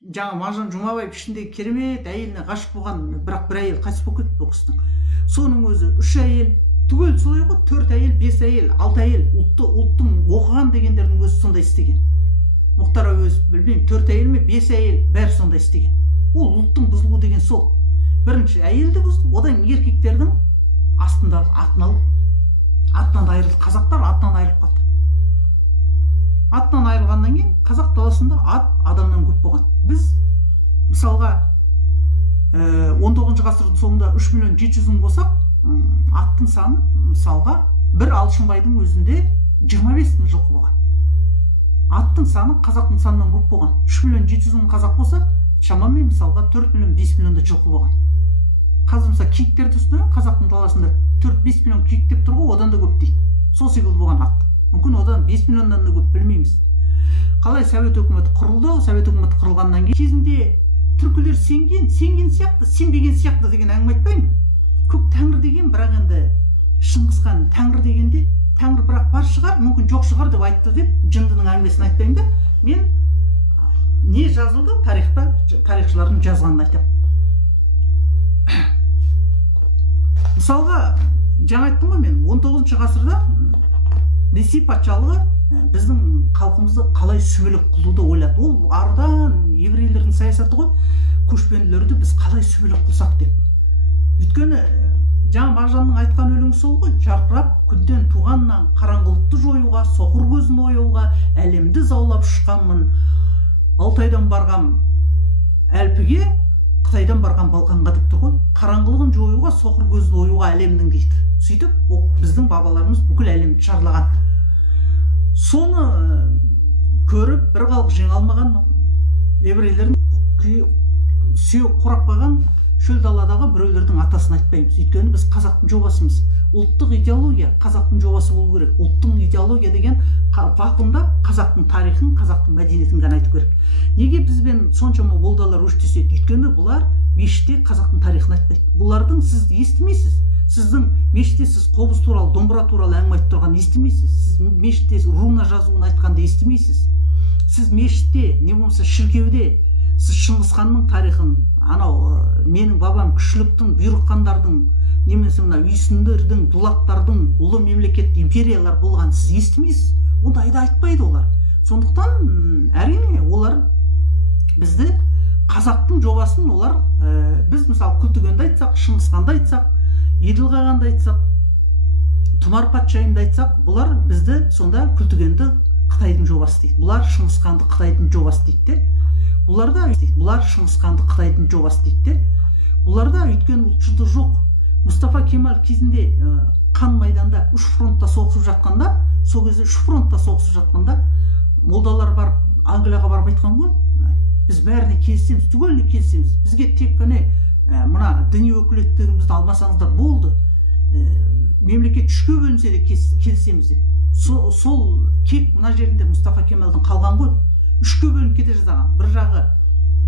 жаңа Мағжан Жұмабаев ішіндегі керемет әйеліне ғашық болған, бірақ бір әйел қайтыс болып кетті ол кісінің. Соның өзі 3 әйел түгел солай ғой, 4 әйел, 5 әйел, 6 әйел, ұлттың оқыған дегендердің өзі сондай істеген. Мұхтар Әуезов білмеймін, 4 әйел ме 5 әйел бәрі сондай істеген. Ол ұлттың бұзылуы деген сол. Бірінші әйелді бұзды, одан еркектердің астындағы атын алып, атынан айырылды. Қазақтар атынан айырылып қалды. Атынан айырылғаннан кейін қазақ даласында ат адамнан көп болған. Біз мысалға 19 ғасырдың соңында 3.700.000 болсақ, аттың саны мысалға бір Алшынбайдың өзінде 25.000 жылқы болған. Аттың саны қазақтың санынан көп болған. 3.700.000 қазақ болса, шамамен мысалға 4 миллион 5 миллионда жылқы болған. Қазір мысалы киіктерді үстіне қазақтың даласында 4-5 миллион киік деп тұр ғой, одан да көп дейді. Сол секілді болған ат. Мүмкін одан 5 миллионнан да көп, білмейміз. Қалай Совет өкіметі құрылды? Совет өкіметі құрылғаннан кейін кезінде түркілер сенген сияқты, сенбеген сияқты деген әңгіме айтпаймын. Көк тәңір деген, бірақ енді Шыңғыс хан тәңір дегенде, тәңір бірақ бар шығар, мүмкін жоқ шығар деп айтты деп жындының әңгімесін айтпаймын да. Мен не жазылды тарихта, тарихшылардың жазғанын айтамын. Мысалға, жаңа айттым ғой мен, 19 ғасырда Ресей патшалығы біздің халқымызды қалай сүмелек қылуды ойлады. Ол ардан еврейлердің саясаты ғой, көшпенділерді біз қалай сүмелек қылсақ деп. Өйткені жаңа Мағжанның айтқан өлеңі сол ғой, жарқырап күнден туғаннан қараңғылықты жоюға, соқыр көзін оюға, әлемді заулап ұшқанмын. Алтайдан барғам Әлпіге, Қытайдан барған Балқанға деп тұр ғой. Қараңғылығын жоюға, соқыр көзін оюға әлемнің дейді. Сөйтіп, біздің бабаларымыз бүкіл әлемді шарлаған. Соны көріп, бір халық жеңе алмаған еврейлердің сүйек құрап қойған шөл даладағы біреулердің атасын айтпаймыз. Өйткені біз қазақтың жобасымыз. Ұлттық идеология қазақтың жобасы болу керек. Ұлттың идеология деген вакуумда қазақтың тарихын, қазақтың мәдениетін ғана айту керек. Неге бізбен соншама олдалар өштеседі? Өйткені бұлар мешітте қазақтың тарихын айтпайды. Бұлардың сіз естімейсіз. Сіздің мешітте сіз қобыз туралы, домбыра туралы әңгіме айтып тұрған естімейсіз. Сіз мешітте руна жазуын айтқанды естімейсіз. Сіз мешітте, не болмаса шіркеуде сіз Шыңғыс ханның тарихын, анау менің бабам күшліктің, бұйрық хандардың, немесе мына үйсіндердің, дулаттардың ұлы мемлекет империялар болған сіз естімейсіз. Ондайды айтпайды олар. Сондықтан әрине олар бізді қазақтың жобасын олар біз мысалы Күлтігенді айтсақ, Шыңғыс ханды айтсақ, Еділ қағанды айтсақ, Тұмар патшайымды айтсақ, бұлар бізді сонда Күлтігенді Қытайдың жобасы дейді. Бұлар Шыңғыс ханды Қытайдың жобасы дейді. Бұларда бұлар Шыңғыс ханды Қытайдың жобасы дейді. Бұларда өйткені ұлтшылдық жоқ. Мұстафа Кемал кезінде қан майданда 3 фронтта соғысып жатқанда, сол кезде 3 фронтта соғысып жатқанда молдалар бар Англияға барып айтқан ғой, біз бәріне келісеміз, түгеліне келісеміз. Бізге тек қана мына діни өкілеттігімізді алмасаңыздар болды. Мемлекет 3-ке бөлінсе де келісеміз деп. Сол кек мына жерінде Мұстафа Кемалдың қалған ғой. 3-ке бөлініп кете жаздаған. Бір жағы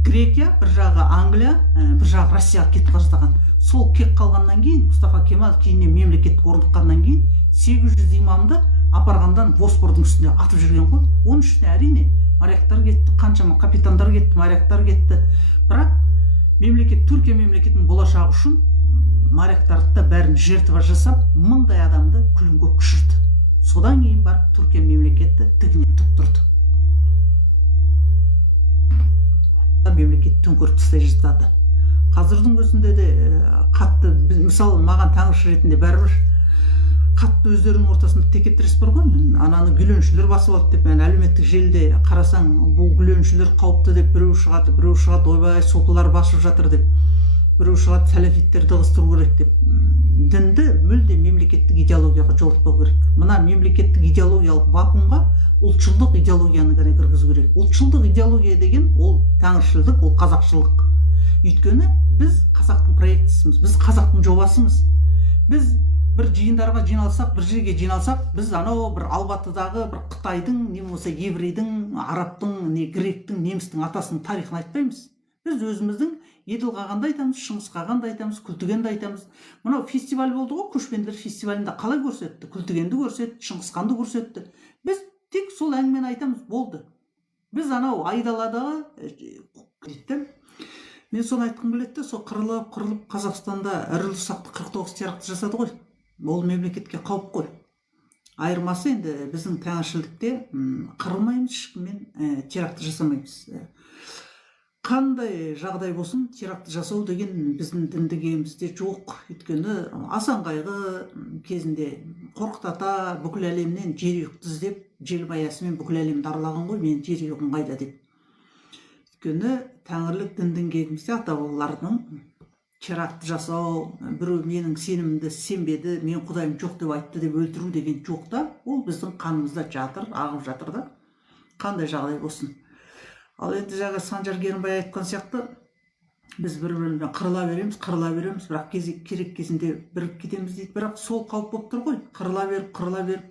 Грекия, бір жағы Англия, бір жағы Россияға кетіп жаздаған. Сол кек қалғаннан кейін Мұстафа Кемал кейіннен мемлекеттік орныққаннан кейін 800 имамды апарғандан Босфордың үстіне атып жүрген ғой. Оның үстіне әрине моряктар кетті, қаншама капитандар кетті, моряктар кетті. Бірақ мемлекет, Түркия мемлекетінің болашағы үшін моряктарды да бәрін жертва жасап, мыңдай адамды күлінге күшірді. Содан кейін барып Түркия мемлекеті тігіне тік тұрды. Мемлекет төңкеріп тастай жаздады. Қазірдің өзінде де қатты, мысалы маған таңыршы ретінде бәрібір қатты өздерінің ортасында текетірес бар ғой. Ананы гүленшілер басып алды деп, мен әлеуметтік желіде қарасаң, бұл гүленшілер қауіпті деп біреу шығады, ойбай сопылар басып жатыр деп, біреу шығады сәләфиттерді ығыстыру керек деп. Дінді мүлде мемлекеттік идеологияға жолатпау керек. Мына мемлекеттік идеологиялық вакуумға ұлтшылдық идеологияны ғана кіргізу керек. Ұлтшылдық идеология деген ол тәңіршілдік, ол қазақшылық. Өйткені біз қазақтың проектісіміз, біз қазақтың жобасымыз. Біз бір жиындарға жиналсақ, бір жерге жиналсақ, біз анау бір Алматыдағы бір Қытайдың, не болмаса еврейдің, арабтың, не гректің, немістің атасының тарихын айтпаймыз. Біз өзіміздің Еділ қағанды айтамыз, Шыңғыс қағанды айтамыз, Күлтігенді айтамыз. Мынау фестиваль болды ғой, көшпенділер фестивалінде қалай көрсетті? Күлтігенді көрсетті, Шыңғыс ханды көрсетті. Біз тек сол әңгімені айтамыз, болды. Біз анау айдаладағы мен соны айтқым келеді да, сол қырылып Қазақстанда ірілі ұсақты 49 теракт жасады ғой. Ол мемлекетке қауіп қой. Айырмасы енді біздің тәңіршілдікте қырылмаймыз, ешкіммен теракт жасамаймыз. Қандай жағдай болсын, теракт жасау деген біздің діндігімізде жоқ. Өйткені Асан Қайғы кезінде Қорқыт Ата бүкіл әлемнен жерұйықты іздеп, желмаясымен бүкіл әлемді аралаған ғой, мен жерұйығым қайда деп. Өйткені тәңірлік діндігімізде ата-бабалардың теракт жасау, біреу менің сенімімді сенбеді, мен Құдайым жоқ деп айтты деп өлтіру деген жоқ та. Ол біздің қанымызда жатыр, ағып жатыр да. Қандай жағдай болсын. Ал енді жаңа Санжар Керімбай айтқан сияқты, біз бір-бірімізбен қырыла береміз, бірақ керек кезінде бірігіп кетеміз дейді. Бірақ сол қауіп болып тұр ғой. Қырыла беріп,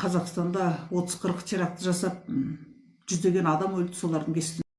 Қазақстанда 30-40 теракт жасап, жүздеген адам өлді, солардың